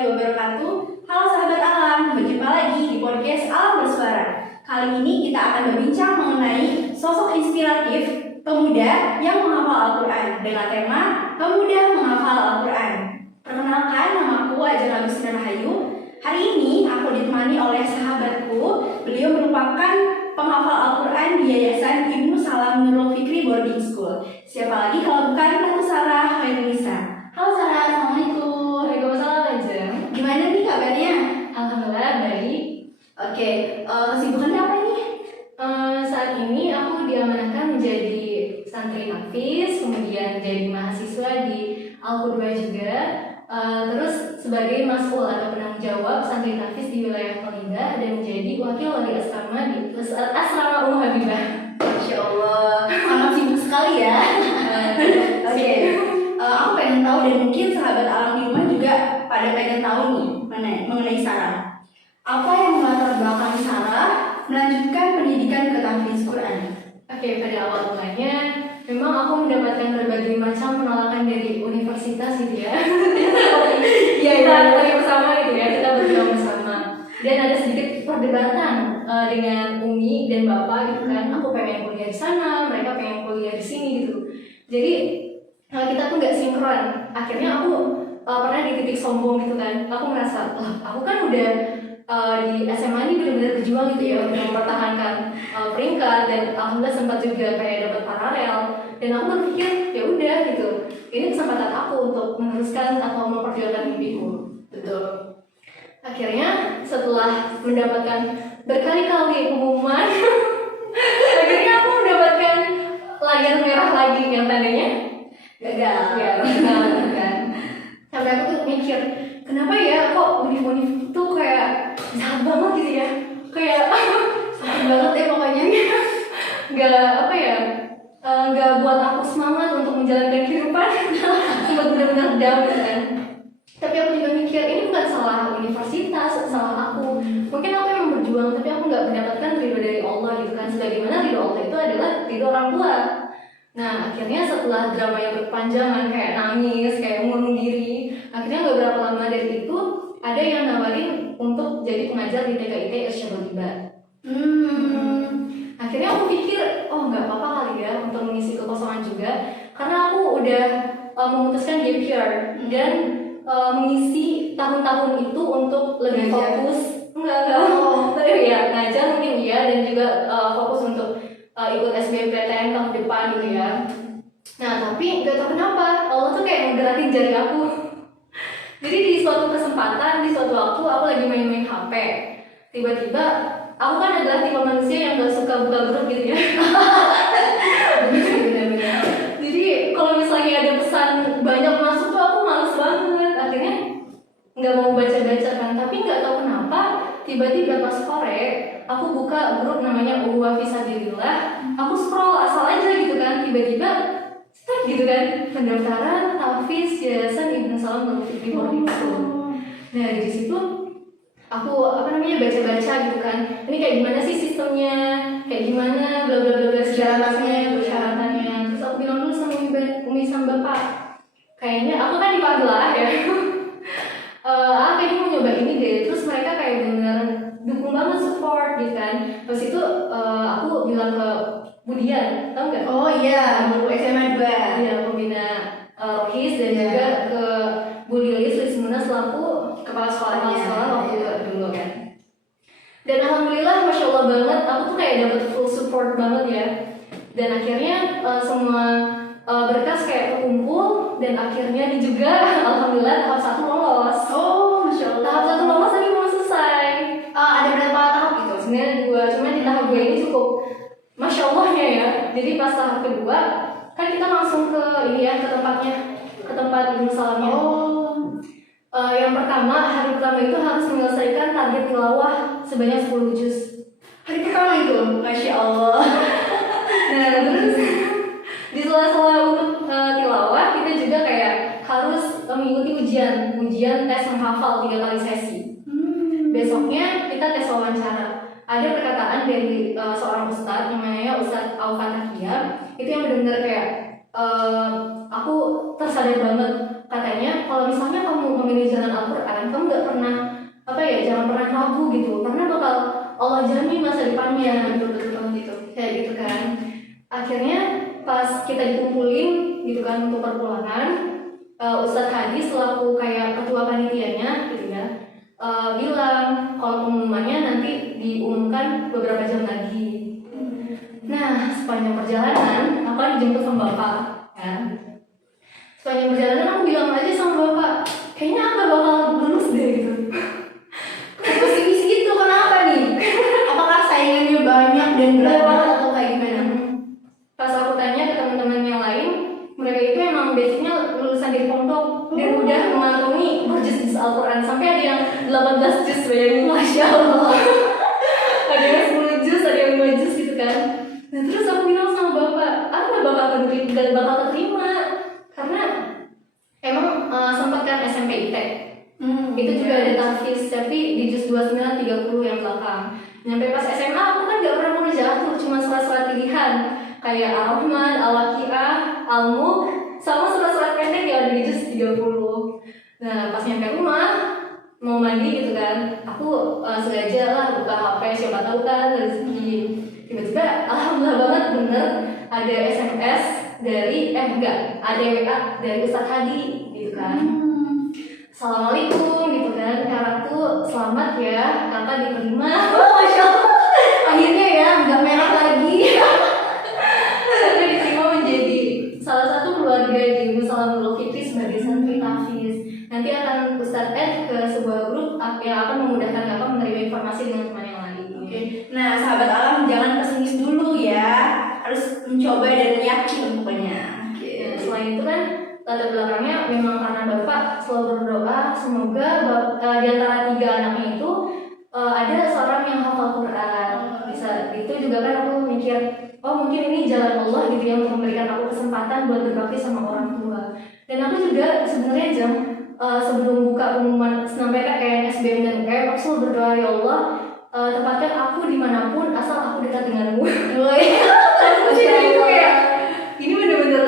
warahmatullahi wabarakatuh. Halo sahabat alam, berjumpa lagi di podcast Alam Bersuara. Kali ini kita akan berbincang mengenai sosok inspiratif pemuda yang menghafal Al-Quran dengan tema Pemuda Menghafal Al-Quran. Perkenalkan, namaku Ajeng Agustina Rahayu. Hari ini aku ditemani oleh sahabatku. Beliau merupakan penghafal Al-Quran di Yayasan Ibnu Salam Nurul Fikri Boarding School. Siapa lagi kalau bukan Ratu Sarah Khairunisa. Halo Sarah, Assalamualaikum. Waalaikumsalam Ajeng. Gimana nih kabarnya? Alhamdulillah baik. Oke, kesibukannya apa nih? Saat ini aku diamanahkan menjadi santri hafiz, kemudian jadi mahasiswa di Al-Qudwa juga, terus sebagai mas'ul atau penanggung jawab santri hafiz di wilayah Pelinda dan menjadi wakil wali asrama di asrama Habibah. Masya Allah, sangat sibuk sekali ya. Oke, aku pengen tahu dan mungkin sahabat alam di rumah juga pada pengen tahu nih mengenai Sarah. Apa yang melatar belakangi Sarah melanjutkan pendidikan ke tahfiz Quran? Oke, pada awal mulanya memang aku mendapatkan berbagai macam penolakan dari universitas gitu ya. Kita lagi bersama gitu ya, kita berjuang bersama. Dan ada sedikit perdebatan dengan Umi dan Bapak gitu kan. Aku pengen kuliah di sana, mereka pengen kuliah di sini gitu. Jadi kita tuh nggak sinkron. Akhirnya aku pernah di titik sombong gitu kan. Aku merasa, aku kan udah di SMA ini benar-benar berjuang gitu ya untuk mempertahankan peringkat, dan alhamdulillah sempat juga kayak dapat paralel, dan aku berpikir ya udah gitu, ini kesempatan aku untuk meneruskan atau memperjuangkan mimpiku. Betul. Akhirnya setelah mendapatkan berkali-kali pengumuman akhirnya aku mendapatkan layar merah lagi yang tandanya gagal kan. Sampai aku tuh mikir, kenapa ya kok univ-univ tuh kayak jahat banget gitu ya, kayak Sakit banget ya pokoknya. nggak buat aku semangat untuk menjalankan kehidupan. Sempat benar-benar down gitu kan. Tapi aku juga mikir, ini bukan salah universitas, salah aku. Mungkin aku yang berjuang, tapi aku nggak mendapatkan ridho dari Allah gitu kan. Sebagaimana ridho Allah itu adalah ridho orang tua. Nah, akhirnya setelah drama yang berkepanjangan, kayak nangis, kayak ngurung diri, akhirnya gak berapa lama dari itu ada yang nawarin untuk jadi pengajar di TKIT Irsyadul Hibah. Akhirnya aku pikir, nggak apa-apa kali ya untuk mengisi kekosongan juga, karena aku udah memutuskan gap year dan mengisi tahun-tahun itu untuk lebih fokus. Tapi ya ngajar mungkin iya, dan juga fokus untuk ikut SBMPTN tahun depan gitu ya. Nah, tapi gak tau kenapa Allah tuh kayak menggerakin jari aku. Jadi di suatu kesempatan, di suatu waktu aku lagi main-main HP, tiba-tiba aku kan adalah tipe manusia yang gak suka buka grup gitu ya. Jadi kalau misalnya ada pesan banyak masuk tuh aku males banget. Akhirnya nggak mau baca-baca kan. Tapi nggak tahu kenapa tiba-tiba pas sore aku buka grup namanya Uhuwah Fisabilillah. Aku scroll asal aja gitu kan, tiba-tiba start gitu kan, pendaftaran tahfiz Yayasan Ibnu Salam Nurul Fikri Boarding School. Nah, dari situ aku baca-baca gitu kan, ini kayak gimana sih sistemnya, kayak gima bla bla bla bla persyaratannya. Terus aku bilang dulu sama Umi sama Bapak, kayaknya aku kan di Pagelah ya. Kayaknya mau nyoba ini deh. Terus mereka kayak beneran dukung banget, support gitu kan. Terus itu aku bilang ke Budian, tau gak? Oh iya, guru SMA 2. Iya, pembina Rohis, dan juga ke Bu Lilis Lismuna selaku kepala sekolah waktu dulu kan. Dan alhamdulillah, masya Allah banget, aku tuh kayak dapet full support banget ya. Dan akhirnya semua berkas kayak terkumpul, dan akhirnya juga alhamdulillah tahap 1 lolos. Oh, masya Allah. Tahap 1 lolos tapi belum selesai. Ada berapa tahap gitu? Sebenarnya 2, cuma di tahap 2 ini cukup masya Allahnya ya. Jadi pas tahap kedua kan kita langsung ke ini ya, ke tempat Ibnu Salamnya. Yang pertama, hari pertama itu harus menyelesaikan target tilawah sebanyak 10 juz. Hari pertama itu, masya Allah. Nah, terus di sela-sela untuk tilawah kita juga kayak harus mengikuti ujian tes menghafal 3 kali sesi. Besoknya kita tes wawancara. Ada perkataan dari seorang ustadz namanya Ustadz Alfan Hakia, itu yang benar-benar kayak aku tersadar banget katanya kalau misalnya kamu memilih jalan Al-Quran, kamu nggak pernah jangan pernah ragu gitu, karena bakal Allah jamin masa depannya, betul-betul gitu, kayak gitu kan. Akhirnya pas kita dikumpulin gitu kan untuk perpulangan, Ustadz Hadi selaku kayak ketua panitianya gitu ya, bilang kalau pengumumannya nanti diumumkan beberapa jam lagi. Nah, sepanjang perjalanan aku kan dijemput sama bapak kan. Sepanjang perjalanan aku bilang aja sama bapak, kayaknya aku bakal lulus deh gitu. Pesimis gitu, kenapa nih? Apakah saingannya banyak dan berat banget atau kayak gimana? Pas aku tanya ke teman-teman yang lain, mereka itu emang basicnya lulusan dari pondok dan udah mengantongi berjus Al-Quran, sampai ada yang 18 juz, bayangin. Masya Allah. Ada yang 10 juz, ada yang 2 juz gitu kan. Nah terus aku bilang sama bapak, aku gak bakal keterima karena emang sempat kan SMPIT. Itu juga ada tahfiz, tapi di juz 29 30 yang belakang. Nyampe pas SMA aku kan gak pernah murojaah, cuma surat-surat pilihan kayak Ar-Rahman, Al-Waqiah, Al-Mulk, sama surat-surat pendek yang ada di juz 30. Nah pas nyampe rumah mau mandi gitu kan, aku sengaja lah buka HP, siapa tahu kan rezeki. Tiba-tiba alhamdulillah banget bener ada SMS dari ada WA dari Ustadz Hadi gitu kan. Assalamualaikum gitu kan, kakakku selamat ya, kakak diterima. Oh, Masya Allah. Akhirnya ya, nggak merah lagi. Kakak diterima menjadi salah satu keluarga di Musalamul Fitri sebagai santri tahfiz. Nanti akan Ustadz add ke sebuah grup yang akan memudahkan kakak menerima informasi dengan teman yang lain. Oke. Nah, sahabat alam jangan pesimis dulu ya, harus mencoba dan yakin pokoknya. Ya, selain itu kan latar belakangnya memang karena bapak selalu berdoa semoga di antara 3 anaknya itu ada seorang yang hafal Quran. Bisa itu juga kan aku mikir, oh mungkin ini jalan Allah gitu ya untuk memberikan aku kesempatan buat berbakti sama orang tua. Dan aku juga sebenarnya sebelum buka pengumuman SNMPTN, SBM dan UM, aku selalu berdoa, ya Allah tempatkan aku dimanapun asal aku dekat denganmu. Aku jadi itu kayak ini benar-benar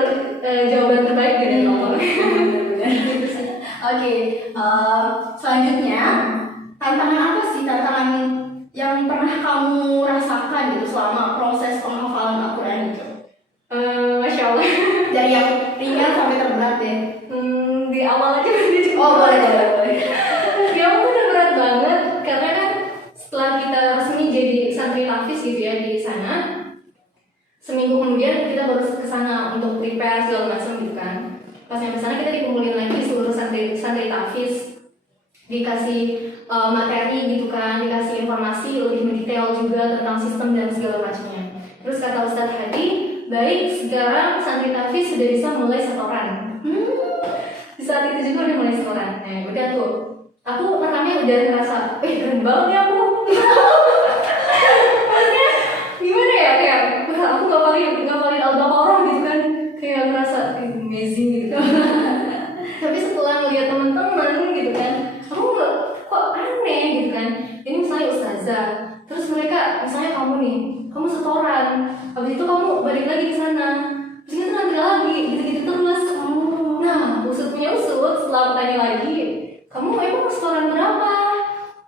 jawaban terbaik dari Allah. Oke, selanjutnya tantangan apa sih, tantangan yang pernah kamu rasakan gitu selama proses penghafalan Al-Quran itu? Masya Allah. Dari yang ringan sampai terberat deh. Di awal aja berarti. Oh boleh. Di awal tuh berat banget karena kan setelah kita resmi jadi santri tahfiz gitu ya di sana, seminggu kemudian kita baru ke sana untuk prepare segala macam gitu kan. Pas nyampe sana kita dikumpulin lagi seluruh santri tahfiz, dikasih materi gitu kan, dikasih informasi lebih mendetail juga tentang sistem dan segala macamnya. Terus kata Ustadz Hadi, baik sekarang santri tahfiz sudah bisa mulai setoran. Di saat itu juga udah mulai setoran. Nah udah tuh, aku pertamanya udah ngerasa, keren banget ya aku. Maksudnya gimana ya, kayak aku ngapalin Al-Baqarah gitu kan, kayak ngerasa amazing gitu. Tapi setelah ngeliat teman-teman gitu kan, aku kok aneh gitu kan. Ini misalnya ustazah, terus mereka misalnya kamu setoran, habis itu kamu balik lagi ke sana, terus kita nanti lagi gitu-gitu terus. Nah usut punya usut, setelah aku tanya lagi, kamu emang setoran berapa?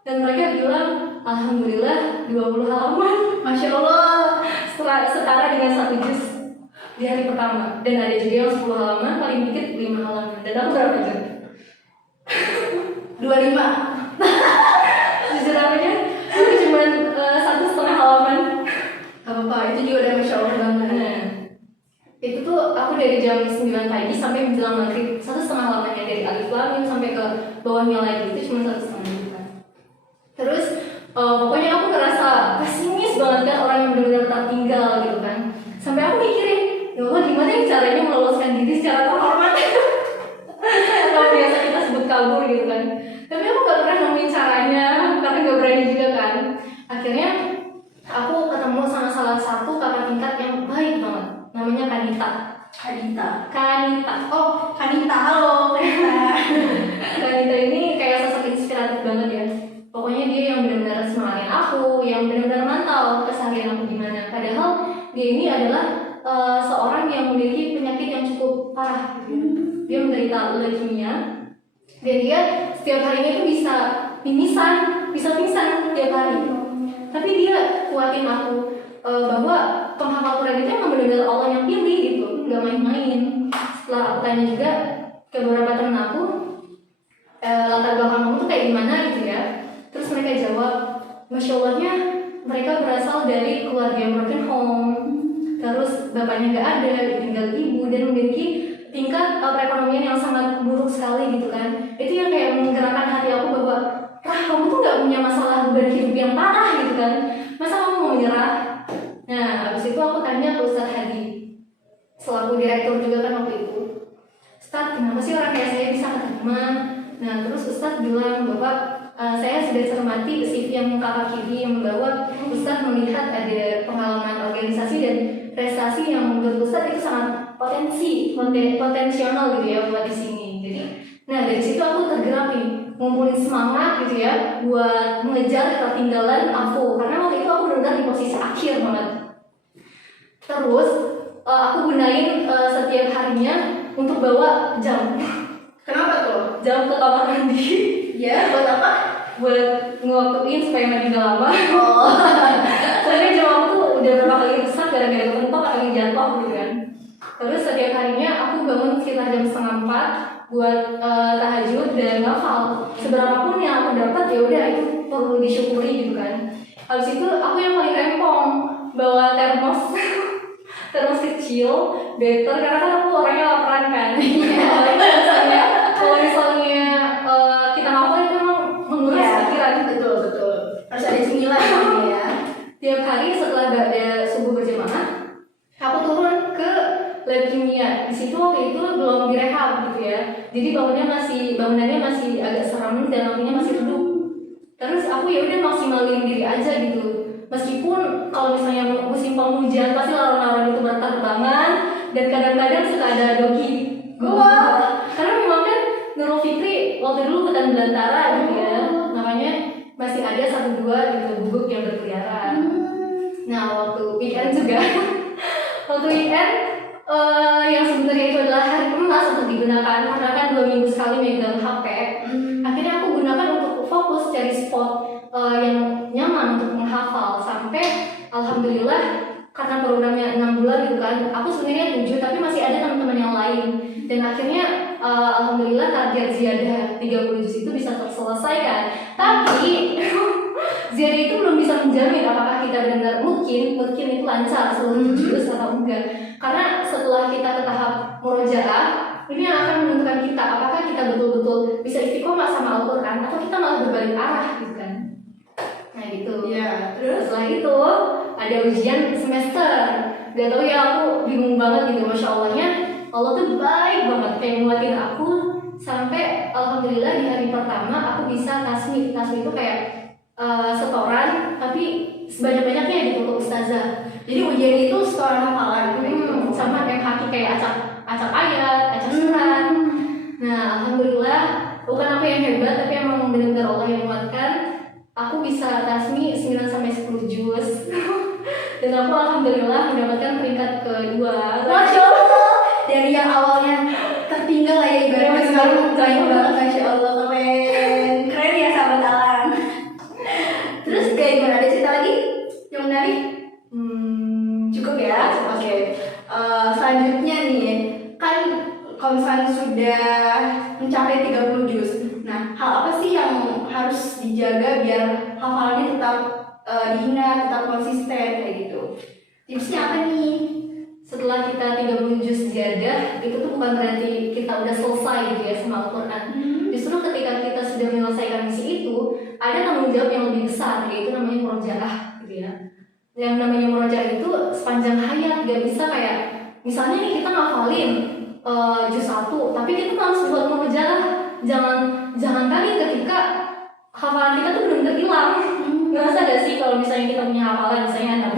Dan mereka bilang, alhamdulillah 20 halaman. Masya Allah. Setara dengan 1 juz di hari pertama. Dan ada juga yang 10 halaman, paling dikit 5 halaman. Dan aku berapa juz? 25. Jujur aja, aku cuma 1,5 halaman. Gak apa-apa, itu juga udah Masya Allah banget. Nah, itu tuh aku dari jam 9 pagi sampai menjelang maghrib, 1,5 halamannya dari alif lam mim sampai ke bawahnya lagi, itu cuma 1,5 halaman. Terus pokoknya aku ngerasa pesimis banget kan, orang yang benar-benar tertinggal gitu kan. Sampai aku mikirin, ya Allah gimana ya caranya meloloskan diri secara terhormat. Atau biasa kita sebut kabur gitu kan. Tapi aku gak pernah nemuin caranya, karena gak berani juga kan. Akhirnya aku ketemu sama salah satu kakak tingkat yang baik banget, namanya Kanita. Oh, Kanita, halo Kanita. Kanita ini kayak sosok inspiratif banget ya. Pokoknya dia yang benar-benar semangatin aku, yang benar-benar mantau keseharian aku gimana. Padahal dia ini adalah seorang yang memiliki penyakit yang cukup parah gitu. Dia menderita menderita leukemia, dan dia setiap harinya itu bisa pingsan tiap hari. Tapi dia kuatin aku bahwa penghafal Quran itu emang benar-benar Allah yang pilih gitu, nggak main-main. Setelah aku tanya juga ke beberapa temen aku, latar belakang kamu tuh kayak gimana gitu ya. Terus mereka jawab, Masya Allahnya mereka berasal dari keluarga yang broken home, terus bapaknya nggak ada, ditinggal ibu, dan memiliki tingkat perekonomian yang sangat buruk sekali gitu kan. Itu yang kayak menggerakkan hati aku bahwa kamu tuh nggak punya masalah beban hidup yang parah gitu kan, masa kamu mau menyerah? Nah habis itu aku tanya ke Ustadz Hadi selaku direktur juga kan waktu itu, Ustadz kenapa sih orang kayak saya bisa keterima? Nah terus Ustadz bilang bahwa saya sudah cermati CV yang kakak kiri yang membawa Ustadz melihat ada pengalaman organisasi dan prestasi yang menurut Ustadz itu sangat potensial gitu ya buat di sini. Jadi, nah dari situ aku tergerak nih, ngumpulin semangat gitu ya buat mengejar ketertinggalan aku, karena waktu itu aku benar-benar di posisi akhir banget. Terus aku gunain setiap harinya untuk bawa jam. Kenapa tuh? Jam ke kamar mandi. Ya, buat apa? Buat ngewaktuin supaya mandi gak lama. Oh. Soalnya jam aku tuh udah berapa kali rusak gara-gara ketempat kali jatuh gitu kan. Terus setiap harinya aku bangun sekitar jam 3:30 buat tahajud dan ngafal. Seberapapun yang aku dapat ya udah itu perlu disyukuri gitu kan. Habis itu aku yang paling rempong bawa termos termos kecil, better karena kan aku orangnya laparan kan. Kalau misalnya kita ngafal itu emang menguras pikiran. Betul. Harus ada cemilan gitu ya. Tiap hari setelah subuh berjamaah, aku turun ke lab kimia. Di situ waktu itu belum direhab gitu ya. Jadi bangunannya masih agak serem dan lampunya masih redup. Terus aku ya udah maksimalin diri aja gitu. Meskipun kalau misalnya musim penghujan pasti laron-laron itu berterbangan dan kadang-kadang suka ada dogi. Karena memang kan Nurul Fikri waktu dulu hutan belantara gitu ya. Makanya masih ada 1-2 gitu guguk yang berkeliaran. Nah waktu weekend juga waktu weekend yang sebenarnya itu adalah hari emas untuk digunakan karena kan 2 minggu sekali megang HP. Akhirnya aku gunakan untuk fokus cari spot yang nyaman untuk menghafal sampai alhamdulillah karena programnya 6 bulan gitu kan. Aku sebenarnya 7 tapi masih ada teman-teman yang lain dan akhirnya alhamdulillah target ziyadah 30 juz itu bisa terselesaikan. Tapi ziyadah itu belum bisa menjamin apakah kita benar-benar mungkin itu lancar seluruh juz atau enggak. Karena setelah kita ke tahap murojaah, ini yang akan menentukan kita apakah kita betul-betul bisa istiqomah sama Al-Quran atau kita malah berbalik arah gitu kan. Nah gitu. Ya. Terus setelah itu ada ujian semester. Gak tau ya aku bingung banget gitu. Masya Allahnya Allah tuh baik banget kayak nguatin aku sampai alhamdulillah di hari pertama aku bisa tasmi itu kayak setoran tapi sebanyak-banyaknya gitu untuk ustazah. Jadi ujian itu setoran hafalan gitu. Sama MHQ kayak acak ayat, acak surat. Nah alhamdulillah bukan aku yang hebat tapi emang benar-benar Allah yang menguatkan. Aku bisa tasmi 9-10 juz. Dan aku alhamdulillah mendapatkan peringkat kedua. Masya Allah. Dari yang awalnya tertinggal ya ibaratnya sekarang banyak banget. Masya Allah, keren ya sahabat alam. Terus kayak gimana, ada cerita lagi yang menarik? Cukup ya. Oke. Selanjutnya nih kan kalau misalnya sudah mencapai 30 juz, nah hal apa sih yang harus dijaga biar hafalannya tetap diingat, tetap konsisten kayak gitu? Tipsnya apa nih? Setelah kita 30 juz ziyadah, itu tuh bukan berarti kita udah selesai gitu ya sama Al-Quran. Justru ketika kita sudah menyelesaikan misi itu, ada tanggung jawab yang lebih besar, yaitu namanya murojaah gitu ya. Yang namanya murojaah itu sepanjang hayat, gak bisa kayak misalnya nih kita ngafalin juz 1, tapi kita harus buat murojaah. Jangan kali ketika hafalan kita tuh benar-benar hilang. Ngerasa gak sih kalau misalnya kita punya hafalan, misalnya ada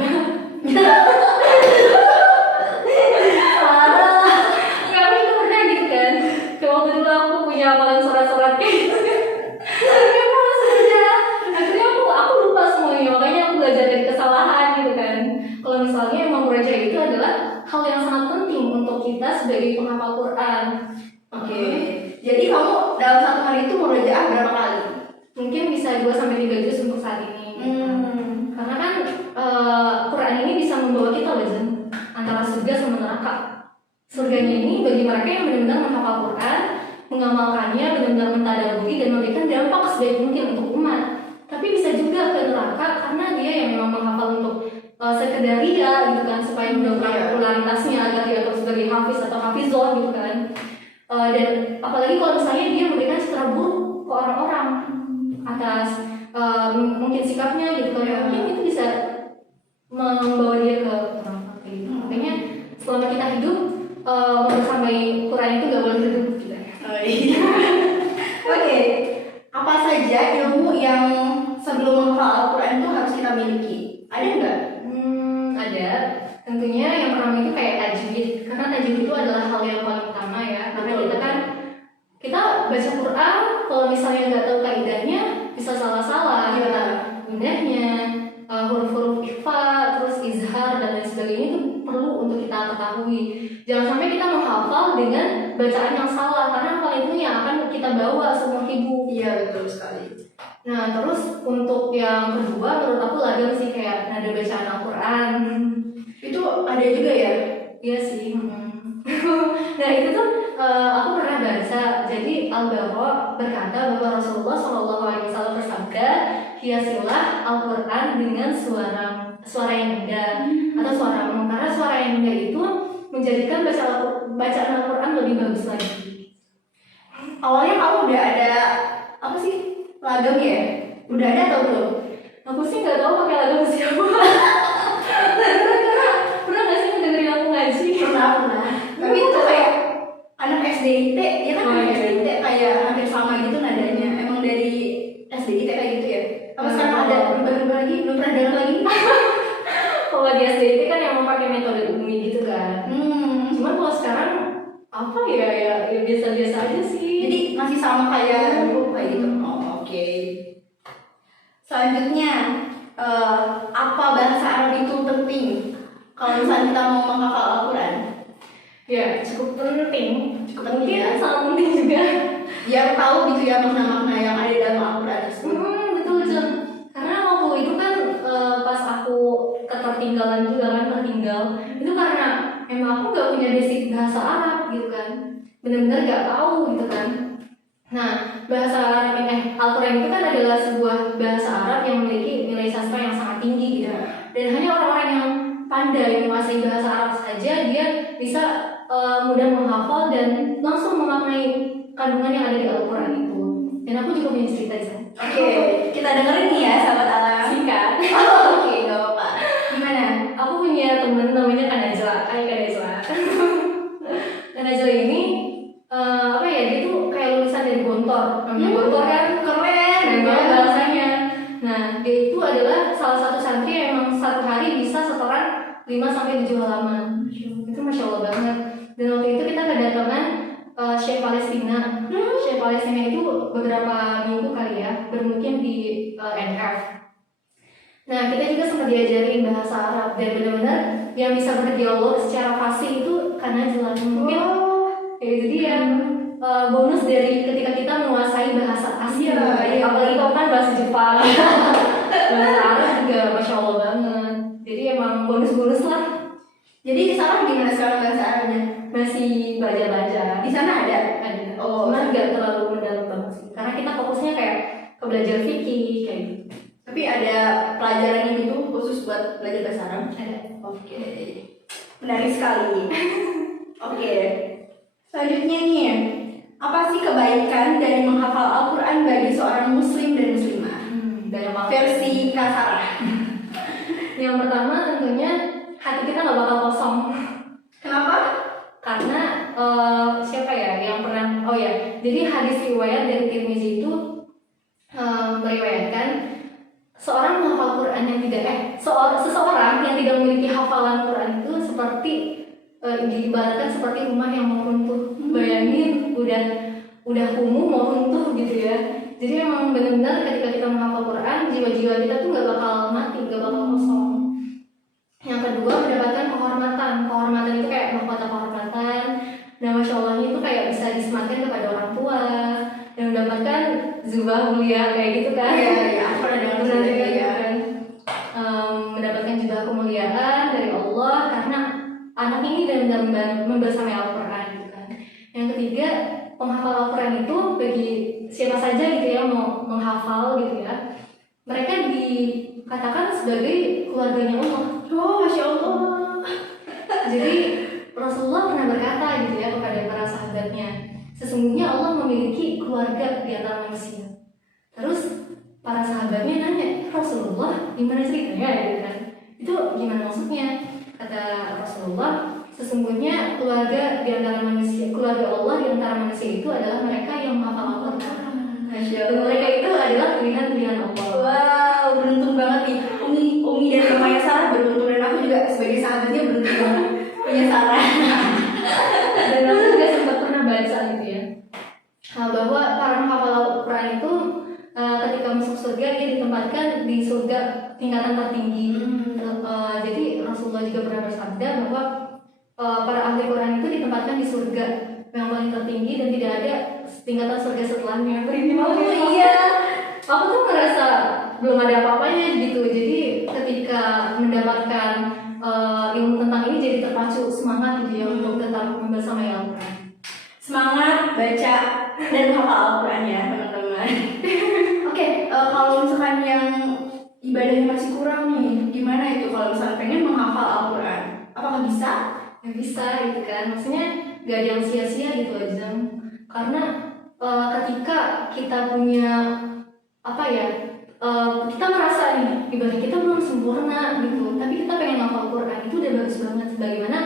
waktu dulu aku punya hafalan surat-surat kayak gitu kan. Akhirnya aku malas aja. Akhirnya aku lupa semuanya. Makanya aku belajar dari kesalahan gitu kan. Kalau misalnya emang murojaah itu adalah hal yang sangat penting untuk kita sebagai penghafal Quran. Oke. murojaah berapa kali? Mungkin bisa 2 sampai 3 juz untuk saat ini. Karena kan Quran ini bisa membawa kita loh Jen, antara surga sama neraka. Surganya ini bagi mereka yang benar-benar menghafal Quran, mengamalkannya, benar-benar mentadabburi dan memberikan dampak sebaik mungkin untuk umat. Tapi bisa juga ke neraka karena dia yang memang menghafal untuk sekedar ria gitu kan, supaya mendongkrak popularitasnya agar dia terus sebagai hafiz atau hafizah gitu kan. Dan apalagi kalau misalnya dia memberikan citra buruk ke orang-orang atas mungkin sikapnya gitu kan, mungkin itu bisa membawa dia ke neraka gitu. Makanya selama kita hidup sampai Quran itu gak boleh hidup gitu ya. Oh iya. Oke. Apa saja ilmu yang sebelum menghafal Al-Quran itu harus kita miliki? Ada nggak? Ada. Tentunya yang pertama itu kayak tajwid. Karena tajwid itu adalah hal yang paling utama ya. Karena kita baca Quran, kalau misalnya nggak tahu kaidahnya bisa salah-salah. Iya. Indahnya, huruf-huruf ikhfa, terus izhar dan lain sebagainya itu perlu untuk kita ketahui. Jangan sampai kita menghafal dengan bacaan yang salah, karena hal itu yang akan kita bawa seumur hidup. Iya, betul sekali. Nah, terus untuk yang kedua menurut aku lagam sih, kayak nada bacaan Al-Quran. Itu ada juga ya? Iya sih. Nah itu tuh aku pernah baca. Jadi Al-Bara berkata bahwa Rasulullah SAW bersabda, hiasilah Al-Quran dengan suara yang indah atau suara umum. Karena suara yang indah itu menjadikan bacaan Al-Quran lebih bagus lagi. Awalnya kamu udah ada apa sih lagam ya? Udah ada atau belum? Aku sih nggak tahu pakai lagam siapa. Pernah nggak sih dengerin aku ngaji? Pernah. Tapi itu kayak anak SDIT, ya kan? Oh, iya. SDIT kayak hampir sama gitu nadanya. Emang dari SDIT kayak gitu ya? Apa sekarang ada berubah-ubah lagi? Belum pernah dengar lagi? Kalau di SDIT kan yang memakai metode Umi gitu kan. Cuman kalau sekarang apa ya biasa-biasa aja sih. Jadi masih sama kayak dulu kayak gitu. Oh, oke. Selanjutnya, apa bahasa Arab itu penting kalau misalnya kita mau menghafal Al-Quran? Ya, cukup penting. Cukup penting Mungkin ya. sangat penting juga. Biar tahu gitu ya makna-makna yang ada dalam Al-Quran tersebut. Betul Jun. Karena waktu itu kan pas aku ketertinggalan juga kan, tertinggal. Itu karena emang aku gak punya basic bahasa Arab gitu kan. Benar-benar gak tahu gitu kan. Nah, bahasa Arab ini Al-Quran itu kan adalah sebuah bahasa Arab yang memiliki nilai sastra yang sangat tinggi gitu. Dan hanya orang-orang yang pandai menguasai bahasa Arab saja dia bisa mudah menghafal dan langsung memaknai kandungan yang ada di Al-Quran itu. Dan aku juga punya cerita Zan. Oke, kita dengerin nih ya sahabat alam. Singkat. Oke, gak apa-apa. Gimana? Aku punya temen namanya Kanajla. Hai Kanajla. Kanajla ini apa ya, dia tuh kayak lulusan dari Gontor. Gontor kan keren banget bahasanya. Nah, dia itu adalah salah satu santri yang emang satu hari bisa setoran 5-7 halaman. Itu Masya Allah banget. Dan waktu itu kita kedatangan Syekh Palestina. Syekh Palestina itu beberapa minggu kali ya bermukim di NF. Nah, kita juga sempat diajarin bahasa Arab dan benar-benar yang bisa berdialog secara fasih itu karena jelas mungkin ya itu dia bonus dari ketika kita menguasai bahasa asing. Apalagi kalau kan bahasa Jepang, bahasa Arab juga Masya Allah banget. Jadi emang bonus-bonus lah. Jadi di sana gimana sekarang bahasa Arabnya? Masih belajar-belajar. Di sana ada? Ada. Oh, Cuman nggak terlalu mendalam banget sih. Karena kita fokusnya kayak ke belajar fikih kayak gitu. Tapi ada pelajaran gitu khusus buat belajar bahasa Arab? Ada. Oke. Menarik sekali. Oke. Selanjutnya nih, apa sih kebaikan dari menghafal Al-Quran bagi seorang muslim dan muslimah? Banyak banget. Versi Kasarah. Yang pertama tentunya hati kita nggak bakal kosong. Kenapa? Karena siapa ya yang pernah jadi hadis riwayat dari Tirmizi itu meriwayatkan seorang menghafal Quran yang seseorang yang tidak memiliki hafalan Quran itu seperti diibaratkan seperti rumah yang mau runtuh. Bayangin udah kumuh mau runtuh gitu ya. Jadi memang benar-benar ketika kita menghafal Quran, jiwa-jiwa kita tuh nggak bakal mati, nggak bakal kosong. Yang kedua, mendapatkan kehormatan. Kehormatan itu kayak mahkota kehormatan. Nah, Masya Allah itu kayak bisa disematkan kepada orang tua dan mendapatkan Zubah mulia kayak gitu kan. Iya, aku pernah dengar Benar juga juga ya. kan. Mendapatkan juga kemuliaan dari Allah karena anak ini benar-benar membersamai Al-Quran gitu kan. Yang ketiga, penghafal Al-Quran itu bagi siapa saja gitu ya mau menghafal gitu ya, mereka dikatakan sebagai keluarganya Allah. Oh, Masya Allah. Jadi Rasulullah pernah berkata gitu ya kepada para sahabatnya, sesungguhnya Allah memiliki keluarga di antara manusia. Terus para sahabatnya nanya, Rasulullah gimana ceritanya gitu kan? Itu gimana maksudnya? Kata Rasulullah, sesungguhnya keluarga di antara manusia, keluarga Allah di antara manusia itu adalah mereka yang menghafal Al-Quran. Masya Dan mereka itu adalah pilihan-pilihan Allah. Wow, beruntung banget nih. Umi dan mamanya Sarah beruntung, dan aku juga sebagai sahabatnya beruntung banget punya Sarah. Dan aku juga sempat pernah baca gitu ya, bahwa para penghafal Al-Quran itu ketika masuk surga dia ditempatkan di surga tingkatan tertinggi. Jadi Rasulullah juga pernah bersabda bahwa para ahli Quran itu ditempatkan di surga yang paling tertinggi dan tidak ada tingkatan surga setelahnya. Oh iya. Aku tuh merasa belum ada apa-apanya gitu. Jadi ketika mendapatkan ilmu tentang ini jadi terpacu semangat gitu ya untuk tetap membersamai Al-Quran. Semangat baca dan hafal Al-Quran ya teman-teman. Oke, kalau misalkan yang ibadahnya masih kurang nih, gimana itu kalau misalkan pengen menghafal Al-Quran? Apakah bisa? Ya bisa gitu kan, maksudnya gak ada yang sia-sia gitu aja. Karena ketika kita punya apa ya, kita merasa nih ibadah kita belum sempurna gitu, tapi kita pengen hafal Quran, itu udah bagus banget. Bagaimana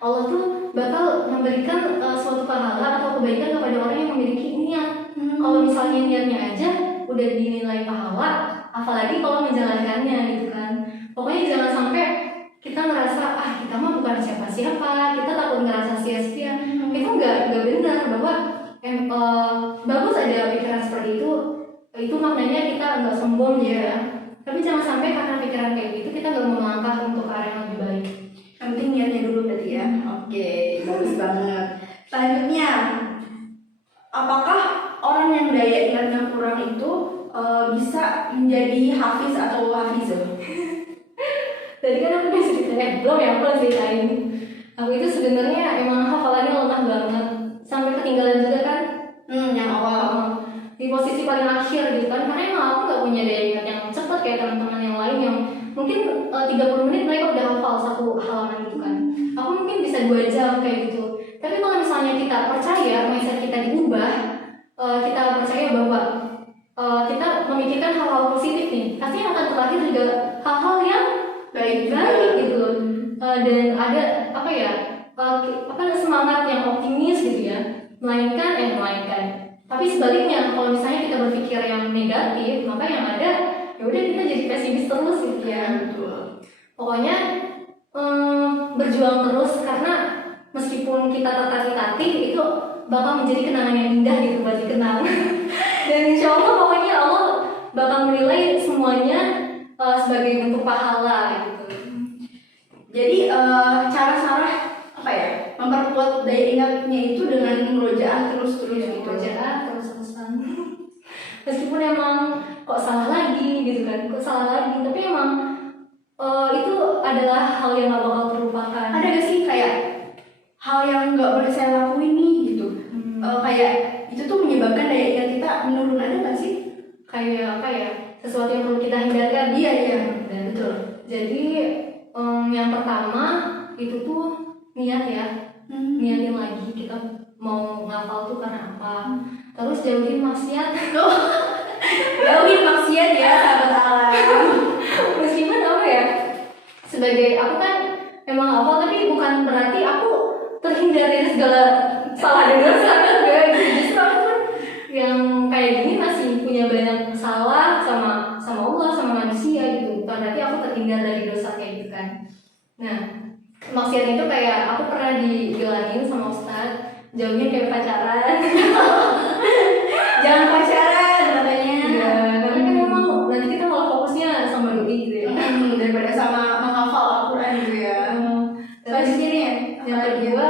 Allah tuh bakal memberikan suatu pahala atau kebaikan kepada orang yang memiliki niat. Kalau misalnya niatnya aja udah dinilai pahala, apalagi kalau menjalankannya gitu kan. Pokoknya jangan sampai kita ngerasa kita mah bukan siapa-siapa, kita takut ngerasa sia-sia. Itu nggak benar, bahwa bagus ada pikiran seperti itu maknanya kita nggak sombong ya. Tapi jangan sampai karena pikiran kayak gitu kita nggak mau melangkah untuk arah yang lebih baik. Yang penting niatnya dulu berarti ya. Oke, bagus banget. Selanjutnya, apakah orang yang daya ingatnya kurang itu bisa menjadi hafiz atau hafizah? Tadi kan aku udah ceritain, belum ya aku ceritain. Aku itu sebenarnya emang hafalannya lemah banget, sampai ketinggalan juga kan. Yang awal. Di posisi paling akhir gitu kan, karena emang aku gak punya daya ingat yang cepat kayak teman-teman yang lain yang mungkin 30 menit mereka udah hafal satu halaman gitu kan. Aku mungkin bisa 2 jam kayak gitu. Tapi kalau misalnya kita percaya, mindset kita diubah, kita percaya bahwa kita memikirkan hal-hal positif nih, pasti yang akan terlahir juga hal-hal yang baik gitu. Dan ada apa ya, semangat yang optimis gitu ya, melainkan tapi sebaliknya kalau misalnya kita berpikir yang negatif, maka yang ada ya udah kita jadi pesimis terus gitu ya. Betul. Pokoknya berjuang terus, karena meskipun kita tertatih-tatih itu bakal menjadi kenangan yang indah gitu buat dikenang. Dan insya Allah pokoknya Allah bakal menilai semuanya sebagai bentuk pahala gitu. Jadi cara Sarah apa ya, memperkuat daya ingatnya itu dengan murojaah terus-terus gitu. Murojaah terus-terusan. Meskipun emang kok salah lagi gitu kan, tapi emang itu adalah hal yang gak bakal terlupakan. Ada gak sih kayak hal yang gak boleh saya lakuin nih gitu? Kayak itu tuh menyebabkan daya ingat kita menurun, ada gak sih? Kayak apa ya, sesuatu yang perlu kita hindarkan. Iya, betul. Jadi yang pertama itu tuh niat ya. Niatin lagi kita mau ngapal tuh karena apa. Terus jauhin maksiat. Jauhin maksiat ya sahabat alam. Meskipun apa ya, sebagai aku kan emang hafal, tapi bukan berarti aku terhindar dari segala salah dan dosa juga gitu. Justru aku tuh yang kayak gini masih punya banyak salah sama Allah, sama manusia gitu. Bukan berarti aku terhindar dari dosa kayak gitu kan. Nah, maksiat itu kayak aku pernah dibilangin sama Ustadz, jauhnya kayak pacaran. Jangan pacaran katanya. Ya, karena kan memang nanti kita malah fokusnya sama doi gitu ya. Daripada sama menghafal Al-Quran gitu ya. Selanjutnya nih, yang kedua,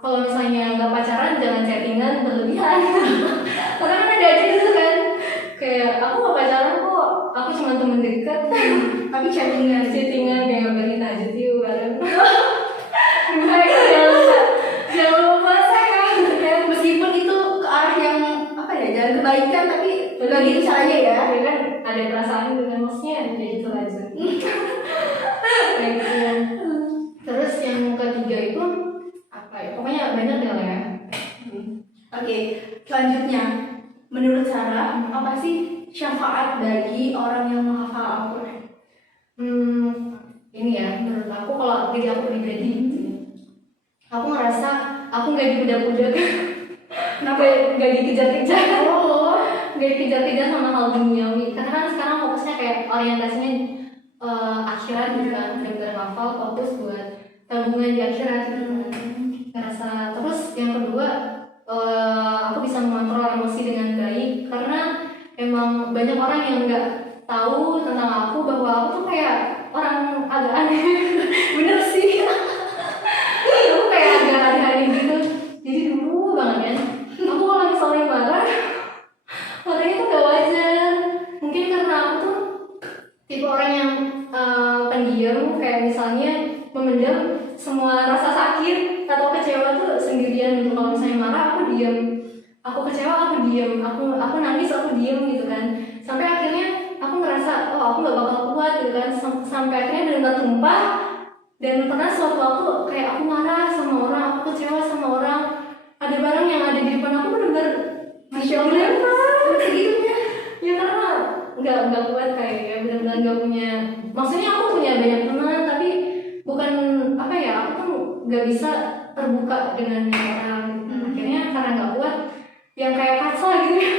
kalau misalnya nggak pacaran jangan chattingan berlebihan. Karena kan ada dekat Tapi chattingan kayak ngabarin tahajud yuk bareng. Baik, jangan lupa sayang. meskipun itu ke arah yang apa ya, jalan kebaikan, tapi nggak gitu caranya ya. Ya kan ada perasaan dengan maksudnya kayak gitu aja. Kayak gitu. Terus yang ketiga itu apa ya? Pokoknya banyak deh lah ya. Oke, selanjutnya menurut Sarah apa sih syafaat bagi orang yang menghafal Al-Quran? Ini ya menurut aku, kalau diri aku pribadi gitu ya, aku ngerasa aku nggak dibudak-budak. Kenapa? Nggak dikejar-kejar. Oh, Nggak dikejar-kejar sama hal duniawi, karena kan sekarang fokusnya kayak orientasinya akhirat gitu kan, benar-benar hafal, fokus buat tabungan di akhirat gitu kan. Ngerasa. Terus yang kedua, aku bisa mengontrol emosi dengan baik, karena emang banyak orang yang nggak tahu tentang aku bahwa aku tuh kayak orang agak aneh. Bener sih. Aku kayak agak aneh-aneh gitu. Jadi dulu banget kan, aku kalau misalnya marah, marahnya tuh gak wajar. Mungkin karena aku tuh tipe orang yang pendiam, kayak misalnya memendam semua rasa sakit atau kecewa tuh sendirian gitu. Kalau misalnya marah aku diam, aku kecewa aku diam, aku nangis aku diam gitu kan. Sampai akhirnya aku ngerasa oh aku nggak bakal kuat gitu kan. Sampai akhirnya benar-benar tumpah. Dan pernah suatu waktu kayak aku marah sama orang, aku kecewa sama orang, ada barang yang ada di depan aku benar-benar Masya Allah, segitunya. ya karena nggak kuat kayak ya, benar-benar nggak punya, maksudnya aku punya banyak teman tapi bukan apa ya, aku tuh nggak bisa terbuka dengan orang gitu. Akhirnya karena nggak kuat yang kayak kaca gitu ya,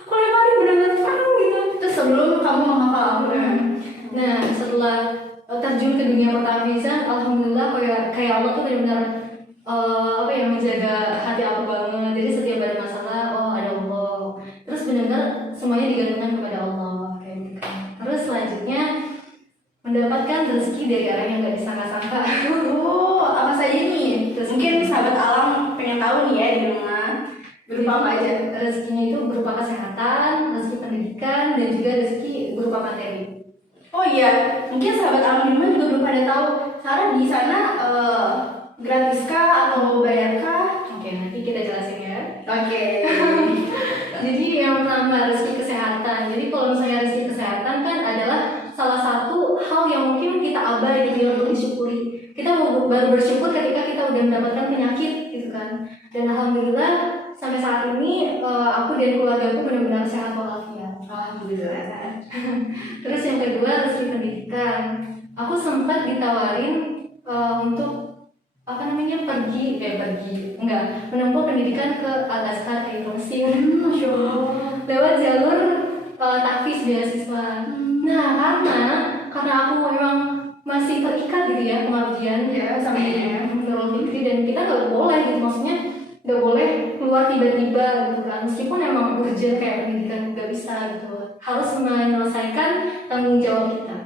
aku lemparin benar-benar perang gitu. Terus sebelum kamu menghafal Al-Quran, Nah setelah terjun ke dunia pertafizan, alhamdulillah kayak Allah tuh benar-benar apa ya, menjaga hati aku banget. Jadi setiap ada masalah, oh ada Allah. Terus benar-benar semuanya digantungkan kepada Allah kayak gitu kan. Terus selanjutnya mendapatkan rezeki dari arah yang nggak disangka-sangka. oh apa saja nih? Terus mungkin sahabat alam pengen tahu nih ya di rumah, berupa apa aja? Rezekinya itu berupa kesehatan, rezeki pendidikan, dan juga rezeki berupa materi. Oh iya, mungkin sahabat alam di rumah juga belum pada tahu Sarah di sana gratiskah atau bayarkah? Oke, nanti kita jelasin ya. Oke. Jadi yang pertama rezeki kesehatan. Jadi kalau misalnya rezeki kesehatan kan adalah salah satu hal yang mungkin kita abai gitu ya untuk disyukuri. Kita baru bersyukur ketika kita udah mendapatkan penyakit gitu kan. Dan alhamdulillah sampai saat ini aku dan keluarga aku benar-benar sehat walafiat. Alhamdulillah. Terus yang kedua rezeki pendidikan. Aku sempat ditawarin untuk apa namanya menempuh pendidikan ke Al-Azhar kayak Mesir. Masya Allah. Lewat jalur tahfiz beasiswa. Nah karena aku memang masih terikat gitu ya pengabdian Ya, sama ya. Nurul Fikri, dan kita nggak boleh gitu, maksudnya nggak boleh keluar tiba-tiba gitu kan, meskipun emang urgent kayak pendidikan nggak bisa gitu, harus menyelesaikan tanggung jawab kita.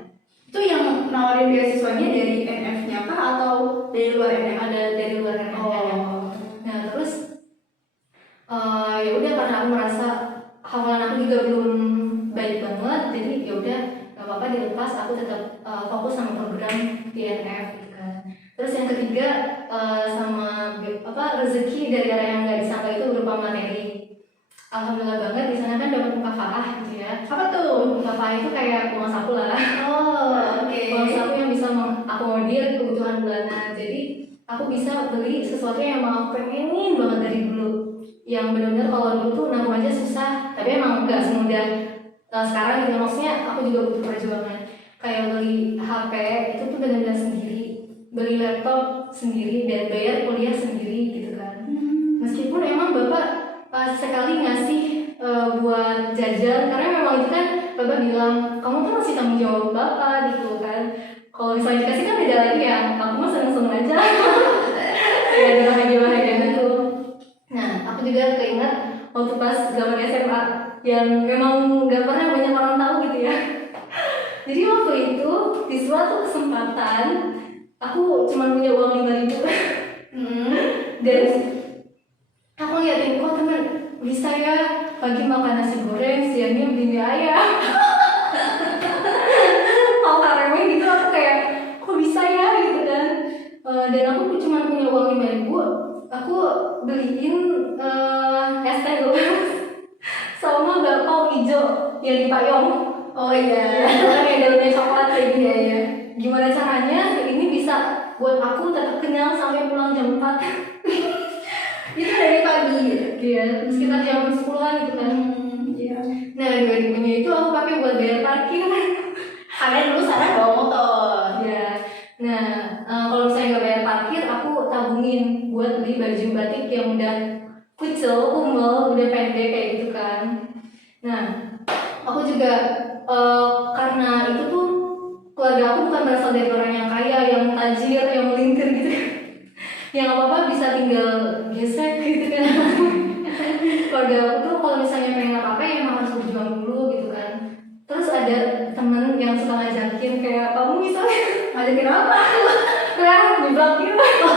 Itu yang nawarin beasiswanya dari NF-nya kah atau dari luar NF? Ada dari luar NF. Oh. Nah terus ya udah, karena aku merasa hafalan aku juga belum baik banget, jadi ya udah nggak apa-apa dilepas, aku tetap fokus sama program di NF gitu kan. Terus yang ketiga sama rezeki dari arah yang nggak disangka itu berupa materi. Alhamdulillah banget di sana kan dapat mukafaah gitu ya. Apa tuh? Mukafaah itu kayak uang saku lah. Oh, oke. Uang saku yang bisa mengakomodir kebutuhan bulanan. Jadi aku bisa beli sesuatu yang emang aku pengenin banget dari dulu. Yang benar-benar kalau dulu tuh nabung aja susah. Tapi emang nggak semudah sekarang gitu. Maksudnya aku juga butuh perjuangan. Kayak beli HP itu tuh benar-benar sendiri, beli laptop sendiri, dan bayar kuliah sendiri gitu kan. Meskipun emang bapak sekali ngasih buat jajan, karena memang itu kan bapak bilang kamu tuh masih tanggung jawab bapak gitu kan. Kalau misalnya dikasih kan beda lagi ya, aku mah seneng-seneng aja. Kayak ada bahagia-bahagia gitu. Nah aku juga keinget waktu pas zaman SMA yang memang gak pernah banyak orang tahu gitu ya. Jadi waktu itu di suatu kesempatan aku cuma punya uang 5.000 dan aku liatin kok teman bisa ya pagi makan nasi goreng, siangnya beli mie ayam. dan aku cuma punya uang 5.000, aku beliin es teh gelas sama bakpao hijau yang dipayung. Oh iya. Kan yang dalamnya coklat kayak gitu. Iya. Gimana caranya ini bisa buat aku tetap kenyang sampai pulang jam 4. Itu dari pagi. Iya, sekitar jam 10-an gitu kan. Iya. Nah, 2.000-nya itu aku pakai buat bayar parkir. Karena dulu Sarah bawa motor. Ya. Nah, kalau misalnya nggak bayar parkir, aku tabungin buat beli baju batik yang udah kucel, kumel, udah pendek kayak gitu kan. Nah, aku juga karena itu tuh keluarga aku bukan berasal dari orang yang kaya, yang tajir, yang melintir gitu. Yang apa-apa bisa tinggal gesek gitu kan. Keluarga aku tuh kalau misalnya pengen apa-apa ya emang harus berjuang dulu gitu kan. Terus ada temen yang suka ngajakin kayak kamu misalnya Ngajakin apa? Rah, diblokir ke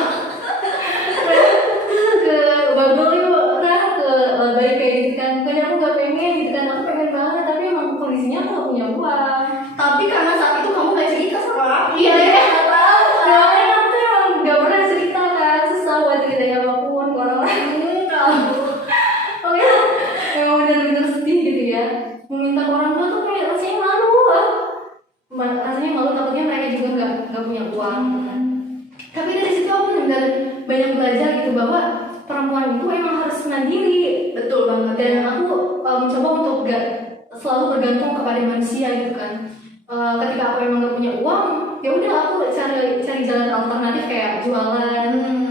Babel yuk, Rah, ke baik kayak gitu kan. Pokoknya aku gak pengen gitu kan, aku pengen banget tapi emang kondisinya aku gak punya uang. Tapi karena saat itu kamu gak cerita sama aku. Iya, ya. Gak tahu. Soalnya aku tuh emang gak pernah cerita kan, susah buat ceritanya apapun ke orang-orang. Kamu. Pokoknya emang bener-bener sedih gitu ya. Meminta ke orang tua tuh kayak rasanya malu lah. Rasanya malu, takutnya mereka juga gak punya uang gitu kan. Tapi dari situ aku benar-benar banyak belajar gitu bahwa perempuan itu emang harus mandiri. Betul banget. Dan aku mencoba untuk gak selalu bergantung kepada manusia gitu kan. Ketika aku emang gak punya uang, ya udah aku cari jalan alternatif kayak jualan.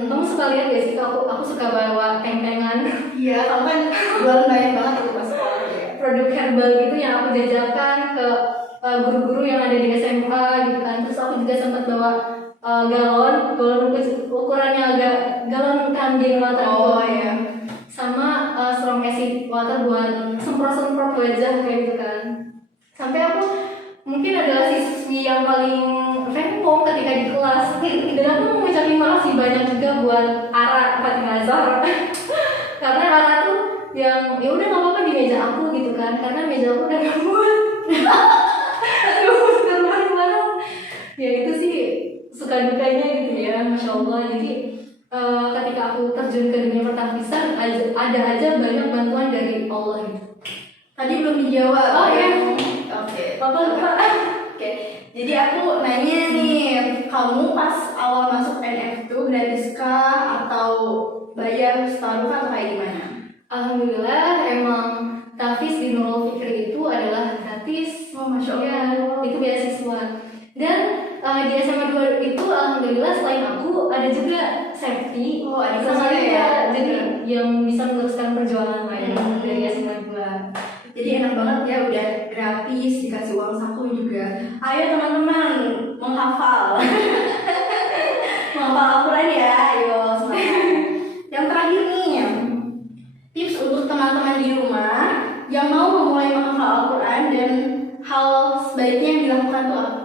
Kamu suka lihat gak sih, aku suka bawa teng-tengan. Iya, kamu kan jualan banyak banget tuh pas sekolah ya. Produk herbal gitu yang aku jajakan ke guru-guru yang ada di SMA gitu kan. Terus aku juga sempat bawa galon ukurannya agak galon kambing water Oh gitu. iya. Sama strong acid water buat semprot wajah kayak gitu kan. Sampai aku mungkin adalah siswi yang paling rempong ketika di kelas. Dan aku mau ngucapin makasih banyak juga buat Ara Fatimah Zahra. Karena Ara tuh yang ya udah nggak apa-apa di meja aku gitu kan, karena meja aku udah nggak muat. Gimana? Ya itu sih suka dukanya gitu ya, masya Allah. Jadi ketika aku terjun ke dunia pertafisan ada aja banyak bantuan dari Allah gitu. Tadi belum dijawab. Oh iya. Oke. Apa lupa? Oke. Jadi aku nanya nih, kamu pas awal masuk NF tuh gratiskah atau bayar setaruh atau kayak gimana? Alhamdulillah emang Tafis di Nurul Fikri itu adalah gratis. Oh, masya Allah. Ya, itu beasiswa. Dan di SMA 2 itu alhamdulillah selain aku ada juga safety. Oh, ada sama juga ya? Jadi yang bisa meneruskan perjuangan lain dari SMA 2. Jadi enak banget ya, udah gratis, dikasih uang saku juga. Ayo teman-teman, menghafal. Menghafal Al-Quran ya, ayo semangat. Yang terakhir nih, tips untuk teman-teman di rumah yang mau memulai menghafal Al-Quran dan hal sebaiknya yang dilakukan tuh apa?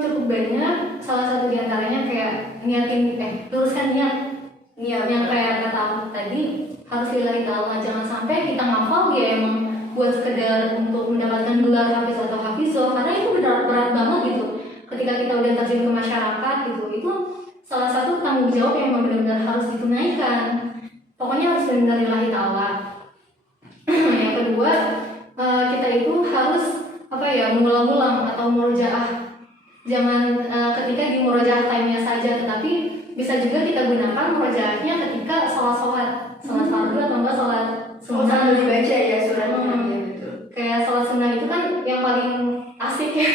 Cukup banyak. Salah satu diantaranya kayak niatin, luruskan niat. Niat yang kayak kata aku tadi, harus lillahi ta'ala. Jangan sampai kita ngafal ya emang buat sekedar untuk mendapatkan gelar hafiz atau hafizoh, karena itu berat banget gitu. Ketika kita udah terjun ke masyarakat gitu, itu salah satu tanggung jawab yang emang benar-benar harus ditunaikan. Pokoknya harus benar lillahi ta'ala. Yang kedua, kita itu harus mengulang-ulang atau murojaah. Jangan ketika di murojaah time-nya saja, tetapi bisa juga kita gunakan murojaahnya ketika sholat fardu atau enggak sholat sunnah. Sambil dibaca ya suratnya gitu. Kayak sholat sunnah itu kan yang paling asik ya.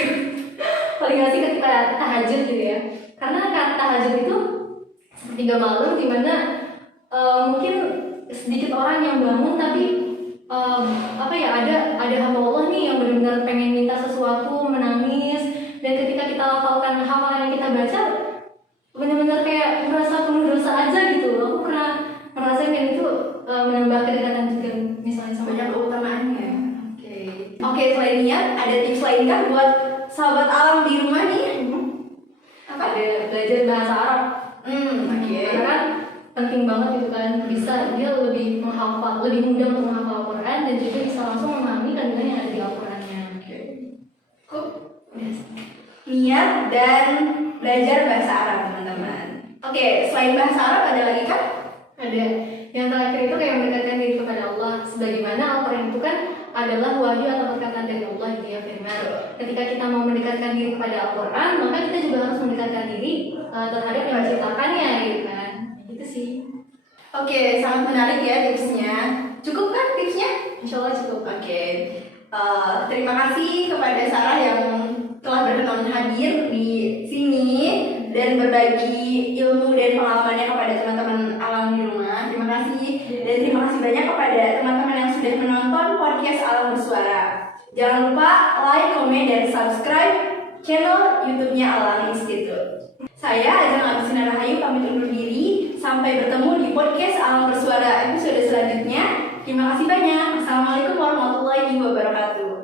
Paling asik ketika tahajud gitu ya. Karena tahajud itu sepertiga malam dimana mungkin sedikit orang yang bangun tapi ada hamba Allah nih yang benar-benar pengen minta sesuatu, menangis, dan ketika kita hafalkan hafalan yang kita baca benar-benar kayak merasa penuh dosa aja gitu. Aku pernah merasakan dan itu menambah kedekatan juga misalnya sama Banyak keutamaannya. Oke, selain niat ada tips lain kan buat sahabat alam di rumah nih? Apa? ada belajar bahasa Arab. Oke. Karena kan penting banget gitu kan, bisa dia lebih mudah untuk menghafal Al-Quran dan juga bisa langsung memahami kandungan yang ada di Al-Qurannya. Niat dan belajar bahasa Arab teman-teman. Oke, selain bahasa Arab ada lagi kan? Ada. Yang terakhir itu kayak mendekatkan diri kepada Allah. Sebagaimana Al-Quran itu kan adalah wahyu atau perkataan dari Allah, dia firman. Ketika kita mau mendekatkan diri kepada Al-Quran, maka kita juga harus mendekatkan diri terhadap yang menciptakannya, gitu kan. Gitu sih. Oke, sangat menarik ya tipsnya. Cukup kan tipsnya? Insya Allah cukup. Oke, terima kasih kepada Sarah yang telah berkenan hadir di sini dan berbagi ilmu dan pengalamannya kepada teman-teman Alam di rumah. Terima kasih dan terima kasih banyak kepada teman-teman yang sudah menonton podcast Alam Bersuara. Jangan lupa like, komen, dan subscribe channel YouTube-nya Alam Institute. Saya Ajeng Agustina Rahayu pamit undur diri. Sampai bertemu di podcast Alam Bersuara episode selanjutnya. Terima kasih banyak. Assalamualaikum warahmatullahi wabarakatuh.